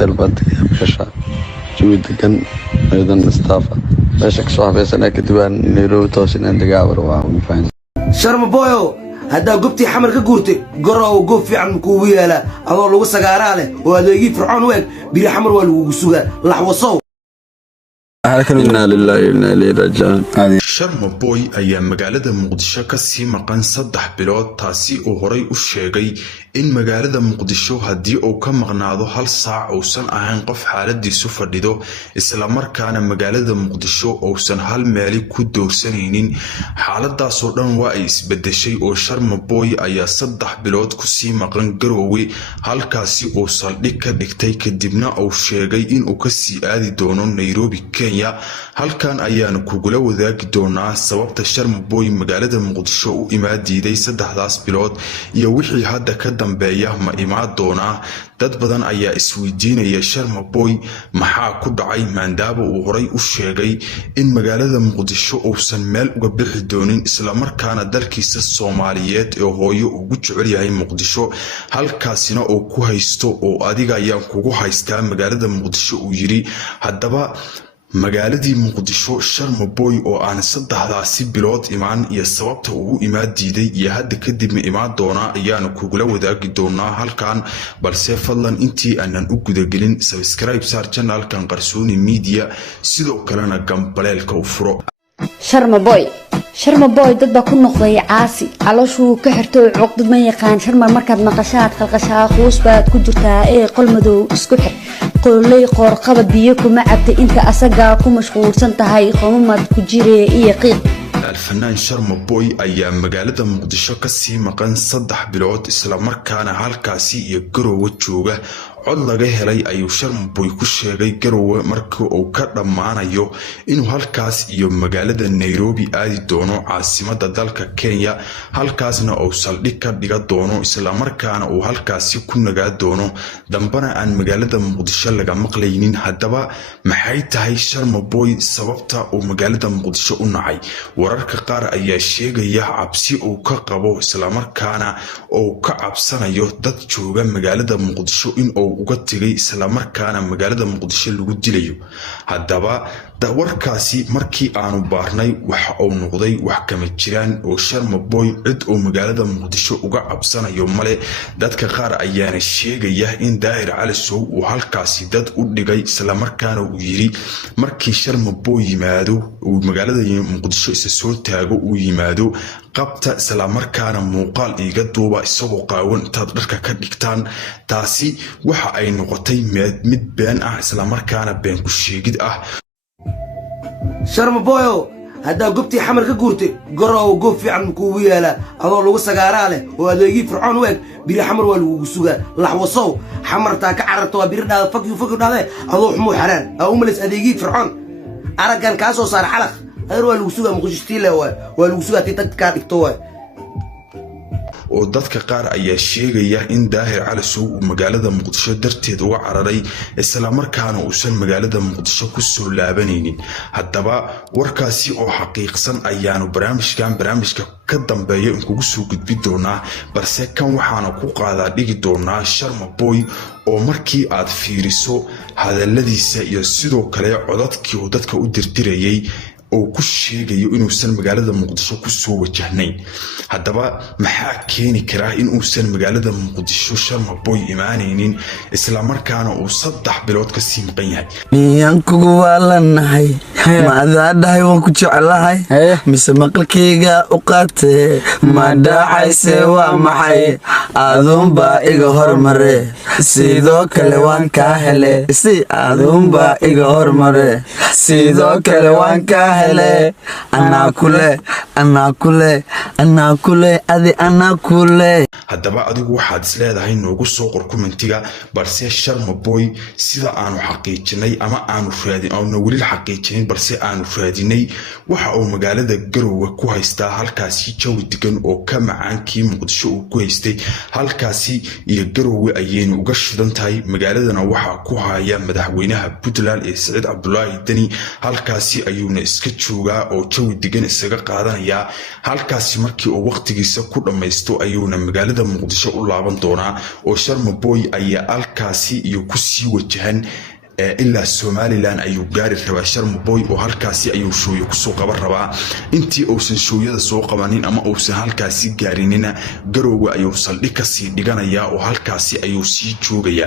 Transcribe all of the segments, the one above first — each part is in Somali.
hotel بنتي مشى جود كان أيضا استافا باشك صاحبي سنة كتبان نيرو توسين عند جابر وفاين شرم بويو هذا قبتي حمر كجورتي قرا وقف في عم كوبيا لا الله لو سجاره وهذا يجي فرعون وين بيري حمر والوسوق لحوصو إنا لله إنا إليه راجعون Sharma Boy ayaa magaalada Muqdisho ka sii maqan 3 bilood taasi oo horay u sheegay in magaalada Muqdisho hadii uu ka maqnaado hal saac uusan ahayn qof xaaladiisu fadhido isla markaana magaalada Muqdisho uusan hal meel ku doorsanaynin xaaladaas oo dhan waa ay isbedeshay oo Sharma Boy ayaa 3 bilood ku sii maqan Garowe halkaasi oo saldhig ka dhigtay kadibna uu sheegay in uu ka sii aadi doono Nairobi Kenya halkan ayaan kugula wadaagi sababta Sharma Boy magaalada Muqdisho u imaadiday 3 bilood iyo wixii hadda ka dambeeya ma imaad doona dad badan ayaa isweydiinaya Sharma Boy maxaa ku dhacay maadaama uu horay u sheegay in magaalada Muqdisho uusan meel uga bixi doonin isla markaana dalkiisa Soomaaliyeed ee hooyo ugu jecel yahay Muqdisho halkaasina uu ku haysto oo adiga ayaan kugu haystaa magaalada Muqdisho uu yiri haddaba magaaladii Muqdisho Sharma Boy oo aan 3 bilood imaan iyo sababta uu imaadiday iyo hadda kadib ma imaan doona ayaan kugula wadaagi doonaa halkan balse fadlan intii aanan u gudagelin subscribe saar channelkan Qarsooni Media sidoo kalena gambaleelka u furo Sharma Boy dad ba ku noqday caasi calooshu ka xirtay cuqdad ma yaqaan Sharma markaad maqashaad qalqashaa qoys baad ku jirtaa ee qol madow isku xir qolay qoor qabad biyo kuma cabtay inta asaga ku mashquulsan tahay qomad ku jiree iyo qiiq الفنان Sharma Boy ayaa magaalada Muqdisho ka sii maqan 3 bilood isla markaana halkaasi iyo Garowe jooga cod laga helay ayuu Sharma Boy ku sheegay Garowe markii uu ka dhamaanayo inuu halkaas iyo magaalada Nairobi aadi doono caasimadda dalka Kenya halkaasna uu saldhig ka dhiga doono isla markaana uu halkaasi ku nagaa doono dambana aan magaalada Muqdisho laga maqlaynin haddaba maxay tahay Sharma Boy sababta uu magaalada Muqdisho u nacay wararka qaar ayaa sheegaya cabsi uu ka qabo isla markaana uu ka cabsanayo dad jooga magaalada Muqdisho in uu uga tagay isla markaana magaalada Muqdisho lagu dilayo haddaba warkaasi markii aanu baarnay waxa uu noqday wax kama jiraan oo Sharma Boy cid oo magaalada Muqdisho uga cabsanayo male dadka qaar ayaana sheegaya in Daahir Cali Sow uu halkaasi dad u dhigay isla markaana uu yiri markii Sharma Boy yimaado uu magaalada Muqdisho isa soo taago uu yimaado qabta isla markaana muuqaal iga duuba isagoo qaawan taad dharka ka dhigtaan taasi waxa ay noqotay mid been ah isla markaana been ku sheegid ah Sharma Boy هذا قبتي حمر كجورتي قرا وقف في عم كوبيا لا الله لو سجاره وهذا يجي فرعون وين بيري حمر والوسوق لحوصو حمر تاك عرتوا بيرنا فك هذا الله حمو حران او ملس اديجي فرعون ارجان كاسو صار حلق غير والوسوق مخشتي له والوسوق تتكا دكتوا oo dadka qaar ayaa sheegaya in Daahir Cali Sow magaalada Muqdisho darteed uga cararay isla markaana uusan magaalada Muqdisho ku soo laabanaynin haddaba warkaasi oo xaqiiqsan ayaanu barnaamijka ka dambeeyo in kugu soo gudbi doonaa balse kan waxaana ku qaadaa dhigi doonaa Sharma Boy oo markii aad fiiriso hadaladiisa iyo sidoo kale codadkii oo dadka u dirdirayay oo ku sheegayo inuusan magaalada Muqdisho ku soo wajahnayn haddaba maxaa keeni kara in uusan magaalada Muqdisho Sharma Boy imaanaynin isla markaana uu 3 bilood ka sii maqan yahay miyaan kugu waalanahay ma adaadahay waan ku jecelahay mise maqalkayga u qaatay ma dhaacayse waa maxay aduunba iga hormare sidoo kale waan ka helay si aduunba iga hormare sidoo kale waan ka helay ana kule adi ana kule haddaba adigu waxaad isleedahay noogu soo qor commentiga balse Sharma Boy sida aanu xaqiijinay ama aanu raadin oo wali xaqiijinay balse aanu raadinay waxa uu magaalada Garowe ku haystaa halkaasi jawi degan oo ka macaankii Muqdisho uu ku haystay halkaasi iyo Garowe ayaynu uga shidan tahay magaaladana waxa ku haya madaxweynaha Puntland ee Saciid Cabdullaahi Dani halkaasi ayuuna iska joogaa oo jawi degan isaga qaadanaya halkaasi markii uu waqtigiisa ku dhameysto ayuuna magaalada Muqdisho u laaban doonaa oo Sharma Boy ayaa halkaasi iyo ku sii wajahan إلا Somaliland ayuu gaari rabaa Sharma Boy oo halkaasi ayuu shooyo ku soo qaban rabaa intii uusan shooyada soo qabanin ama uusan halkaasi gaarinina Garowe ayuu saldhig ka sii dhiganaya oo halkaasi ayuu sii joogaya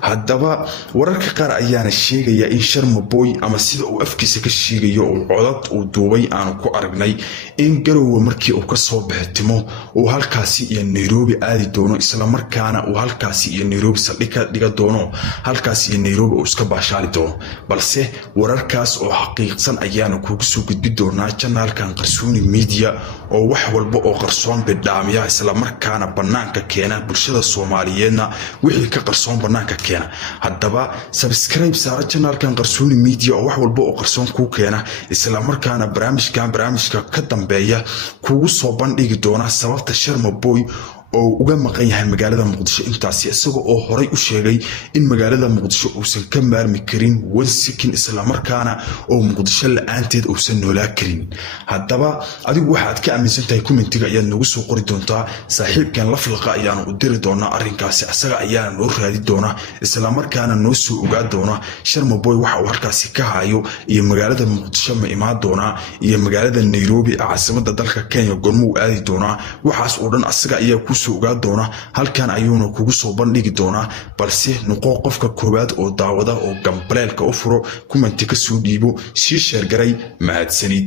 haddaba wararka qaar ayaana sheegaya in Sharma Boy ama sida uu afkiisa ka sheegayo oo codad uu duubay aan ku aragnay in Garowe markii uu ka soo bixitimo oo halkaasi iyo Nairobi aadi doono isla markaana uu halkaasi iyo Nairobi saldhig ka dhiga doono halkaasi iyo Nairobi uu iska baashaali doono balse wararkaas oo xaqiiqsan ayaana kugu soo gudbi doonaa channelkan Qarsooni Media oo wax walba oo qarsoon bidhaamiya isla markaana banaanka keena bulshada Soomaaliyeedna wixii ka qarsoon banaanka keena haddaba subscribe saara channelkan Qarsooni Media oo wax walba oo qarsoon ku keena isla markaana barnaamijka ka dambeeya kugu soo bandhigi doona sababta Sharma Boy oo uga maqan yahay magaalada Muqdisho intaasi isagoo oo horay u sheegay in magaalada Muqdisho uusan ka maarmi karin wansikin isla markaana oo Muqdisho la'aanteed uusan noolaa karin haddaba adigu waxaad ka aaminsan tahay commentiga ayaad nagu soo qori doontaa saaxiibkan la falqa ayaan u diri doonaa arrinkaasi asaga ayaan noo raadi doonaa isla markaana noo soo ogaa doona Sharma Boy waxa uu halkaasi ka hayo iyo magaalada Muqdisho ma imaan doonaa iyo magaalada Nairobi caasimadda dalka Kenya gormuu aadi doonaa waxaas oo dhan asaga ayaa ku suugaa doona halkan ayuuna kugu soo bandhigi doonaa balse nuqoo qofka koobaad oo daawada oo gambaleelka u furo commenti ka soo dhiibo si share garay mahadsanid